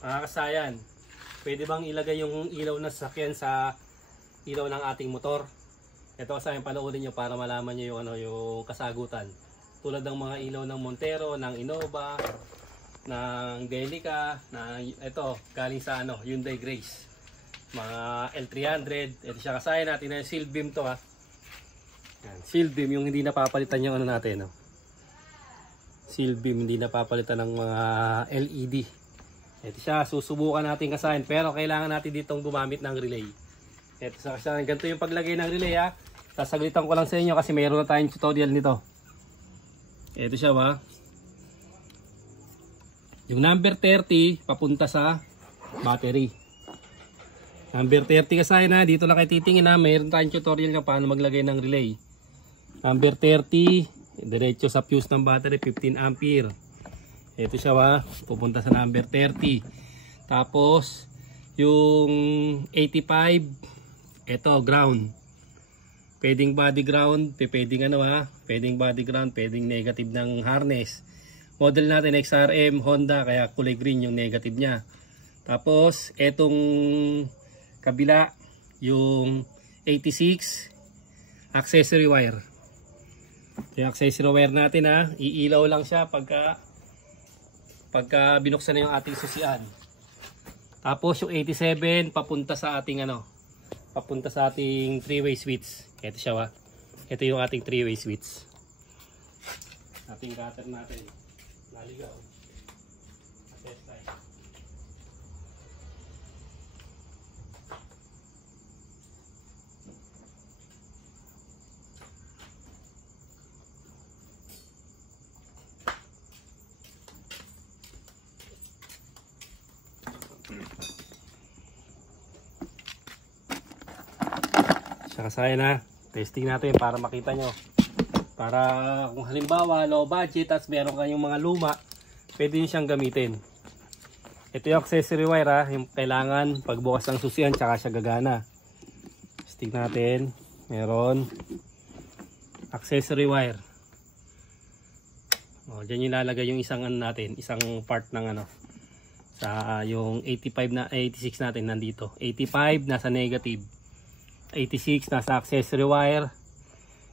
Mga kasayan, pwede bang ilagay yung ilaw na sasakyan sa ilaw ng ating motor? Ito kasayan, panoorin nyo para malaman nyo yung, yung kasagutan. Tulad ng mga ilaw ng Montero, ng Innova, ng Delica, ito galing sa Hyundai Grace. Mga L300. Ito siya kasayan natin na shield beam to ha. Yan, shield beam yung hindi napapalitan yung natin. Shield beam hindi napapalitan ng mga LED. Ito siya, susubukan natin kasayan pero kailangan natin ditong gumamit ng relay. Ito sa kasayan, ganito yung paglagay ng relay ha. Sasaglitan ko lang sa inyo kasi mayroon na tayong tutorial nito. Ito siya ba? Yung number 30 papunta sa battery. Number 30 kasayan ha, dito lang kayo titingin ha. Mayroon tayong tutorial kung paano maglagay ng relay. Number 30, diretso sa fuse ng battery, 15 ampere. Ito siya ba, pupunta sa number 30. Tapos yung 85, ito ground. Pwedeng body ground, pwedeng pwedeng body ground, pwedeng negative ng harness. Model natin XRM Honda, kaya kulay green yung negative niya. Tapos etong kabila, yung 86 accessory wire. Yung accessory wire natin ha, iilaw lang siya pagka binuksan na yung ating susian. Tapos yung 87 papunta sa ating papunta sa ating 3-way switch. Ito siya ba? Ito yung ating 3-way switch. Ating cutter natin. Naligaw. Test tayo. Kasayan na, testing natin para makita nyo. Para kung halimbawa low budget at meron kayong mga luma, pwede nyo siyang gamitin. Ito yung accessory wire ha, yung kailangan pagbukas ng susian tsaka siya gagana. Testing natin, meron accessory wire. Diyan yung lalagay yung isang natin, isang part ng sa yung 85 na 86 natin nandito. 85 nasa negative. 86 nasa accessory wire.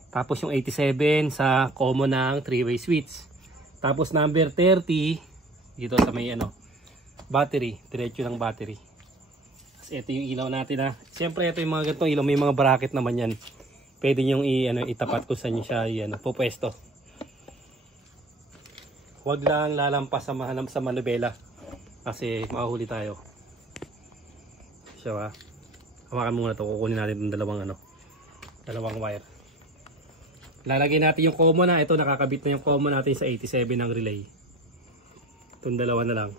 Tapos yung 87 sa common ng 3-way switch. Tapos number 30 dito sa may battery, diretso ng battery. Tapos ito yung ilaw natin ha. Siyempre ito yung mga ganitong ilaw, may mga bracket naman yan. Pwede nyo itapat kung saan nyo siya pupwesto. Huwag lang lalampas sa manubela kasi mahuli tayo. Siya ba? Hawakan muna ito, kukunin natin itong dalawang wire. Lalagay natin yung common na, ito nakakabit na yung common natin sa 87 ng relay. Itong dalawa na lang.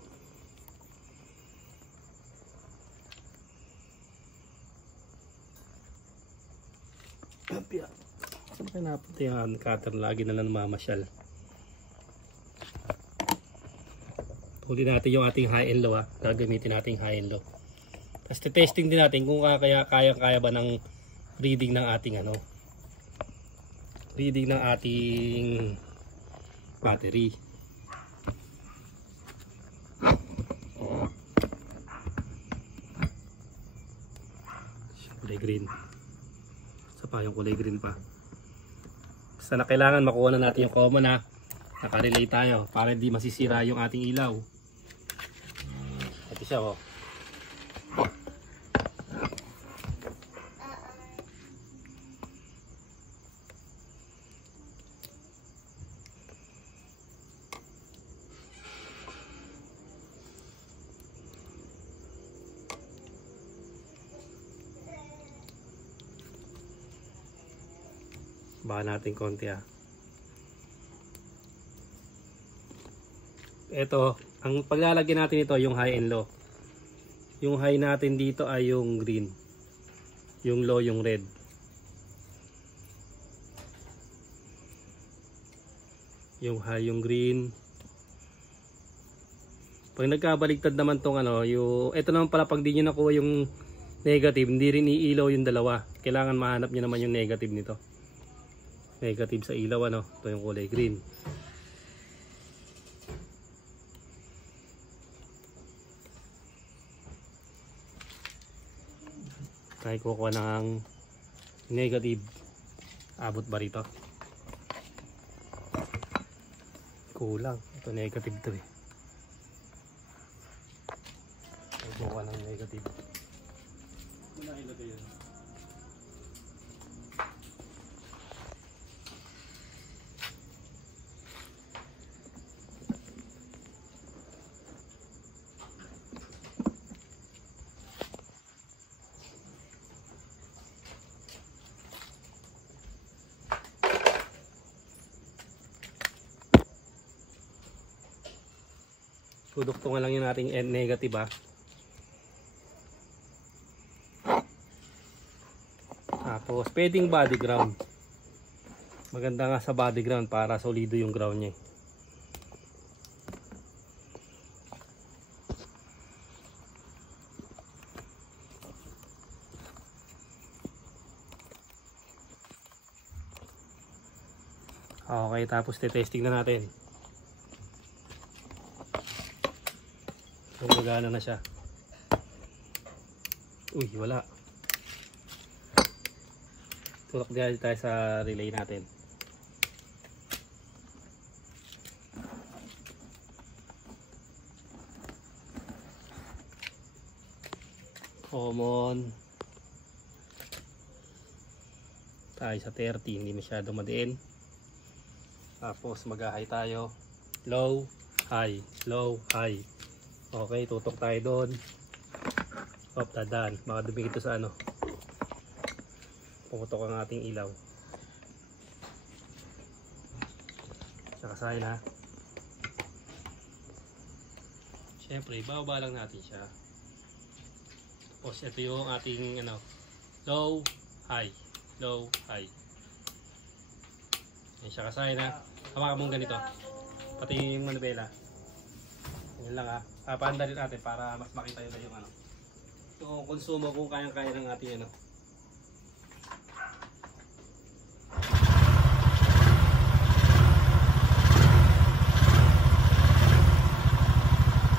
Saan kayo napunta yung cutter? Lagi na lang mamasyal. Huli natin yung ating high and low ha. Gagamitin natin high and low. Tapos testing din natin kung kaya ba ng reading ng ating reading ng ating battery. Kulay green. Isa pa yung kulay green pa. Basta na kailangan makuha na natin yung common ha. Naka-relay tayo para hindi masisira yung ating ilaw. Ito siya baka natin konti ha. Ito, ang paglalagyan natin ito yung high and low. Yung high natin dito ay yung green. Yung low yung red. Yung high yung green. Pag nagkabaligtad naman tong ito naman pala pag di nyo nakuha yung negative, hindi rin iilaw yung dalawa. Kailangan mahanap nyo naman yung negative nito. Negative sa ilaw ito yung kulay green. Ay kukuha ng negative. Abot ba rito? Kulang. Ito negative to eh. Ay kukuha ng negative. Wala ilagay yun. Duduktungan lang yun nating N negative Tapos pwedeng body ground. Maganda nga sa body ground para solido yung ground niya. Okay, tapos testing na natin. Kung magana na siya. Uy, wala. Tulak din tayo sa relay natin. Common. Tayo sa 30, hindi masyado madiin. Tapos mag-high tayo. Low, high, low, high. Okay, tutok tayo doon. Hop, tadaan. Baka dumikit ito sa ano. Pumutok ang ating ilaw. Sakasahin ha. Siyempre, bababa lang natin siya. Tapos ito yung ating ano, low, high. Low, high. Ayan, sakasahin ha. Hawakan mong ganito. Pati yung manubela. Yan lang ha. Papaanda rin natin para mas makita nyo yung ano. Yung konsumo kung kayang-kaya ng ating ano.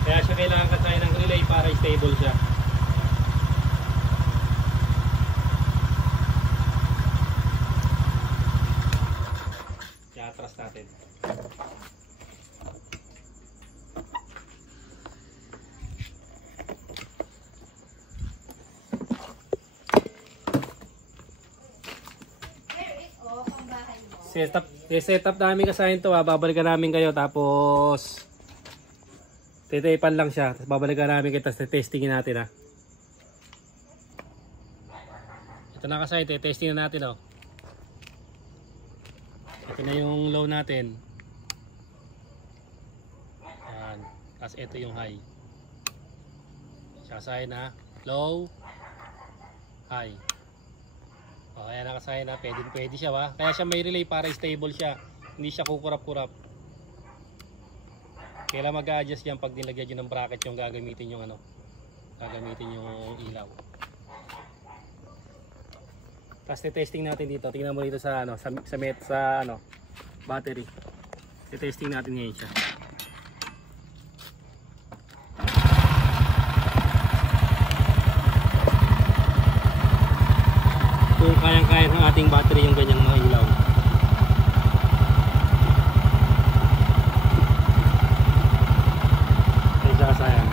Kaya siya kailangan kasahin ng relay para stable siya. I-atras natin. Set up namin kasahin to babalikan namin kayo tapos titaypan lang siya tapos babalikan namin kayo tapos testingin natin ito na kasahin, testingin natin ito na yung low natin yan. Tapos ito yung high kasahin low high. Kaya nakasahin na, pwede siya kaya siya may relay para stable siya, hindi siya kukurap-kurap. Kailan mag-adjust yan pag nilagyan nyo ng bracket yung gagamitin yung ano, gagamitin yung ilaw. Tapos testing natin dito, tingnan mo dito sa ano, sa ano, battery. Testing natin ngayon siya. Kung kayang-kaya ng ating battery yung ganyang mga ilaw. Ay sayang.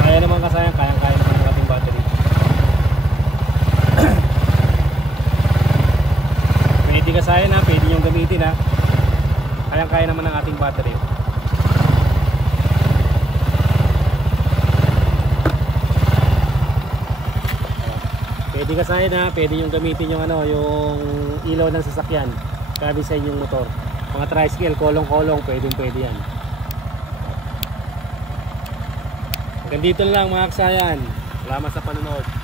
Kaya naman kasayang, kayang-kaya naman ng ating battery. Pwede kasayang pwede nyo gamitin kaya naman ng ating battery. Pwede kasahin pwede yung gamitin yung ano, yung ilaw ng sasakyan. Kabi sa inyong motor. Mga tricycle, kolong-kolong, pwede yan. Hanggang dito lang mga kasayan. Salamat sa panonood.